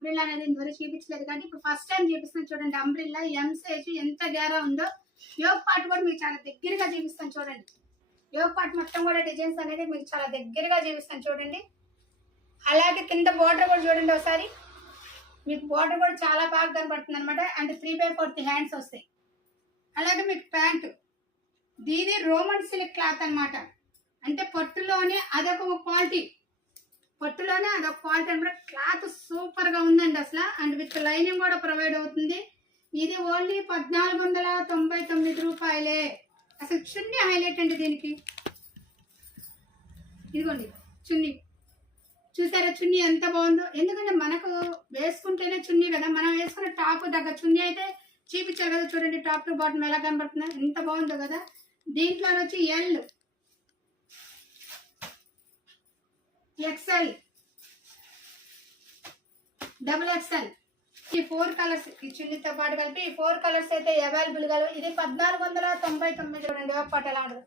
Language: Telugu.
అంబ్రిల్లా అనేది ఇంతవరకు చూపించలేదు కానీ ఇప్పుడు ఫస్ట్ టైం చూపిస్తాను చూడండి. అంబ్రిల్లా ఎం సైజ్ ఎంత గేరా ఉందో. యోగ్ పార్ట్ కూడా మీకు చాలా దగ్గరగా చూపిస్తాను చూడండి. యోగ్ పార్ట్ మొత్తం కూడా డిజైన్స్ అనేది మీకు చాలా దగ్గరగా చూపిస్తాను చూడండి. అలాగే కింద బోర్డర్ కూడా చూడండి ఒకసారి. మీకు బోర్డర్ కూడా చాలా బాగా కనబడుతుంది అనమాట. అండ్ 3/4 హ్యాండ్స్ వస్తాయి. అలాగే మీకు ప్యాంట్, దీని రోమన్ సిల్క్ క్లాత్ అనమాట. అంటే పట్టులోనే అదొక క్వాలిటీ, పట్టులోనే అదొక క్వాలిటీ అనమాట. క్లాత్ సూపర్ గా ఉందండి అసలు. అండ్ విత్ లైనింగ్ కూడా ప్రొవైడ్ అవుతుంది. ఇది ఓన్లీ 1499 రూపాయలే. అసలు చున్నీ హైలైట్ అండి దీనికి. ఇదిగోండి చున్నీ, చూసారా చున్నీ ఎంత బాగుందో. ఎందుకంటే మనకు వేసుకుంటేనే చున్నీ కదా, మనం వేసుకున్న టాప్ దగ్గర చున్నీ అయితే చూపించారు కదా. చూడండి టాప్ టు బాటమ్ ఎలా కనబడుతుందో, ఎంత బాగుందో కదా. దీంట్లో వచ్చి ఎల్, ఎక్స్ఎల్, XXL, ఈ 4 కలర్స్ ఈ చున్నీతో పాటు కలిపి ఈ 4 కలర్స్ అయితే అవైలబుల్ గా. ఇది 1499 చూడండి. ఒక పాట ఎలా ఉండదు.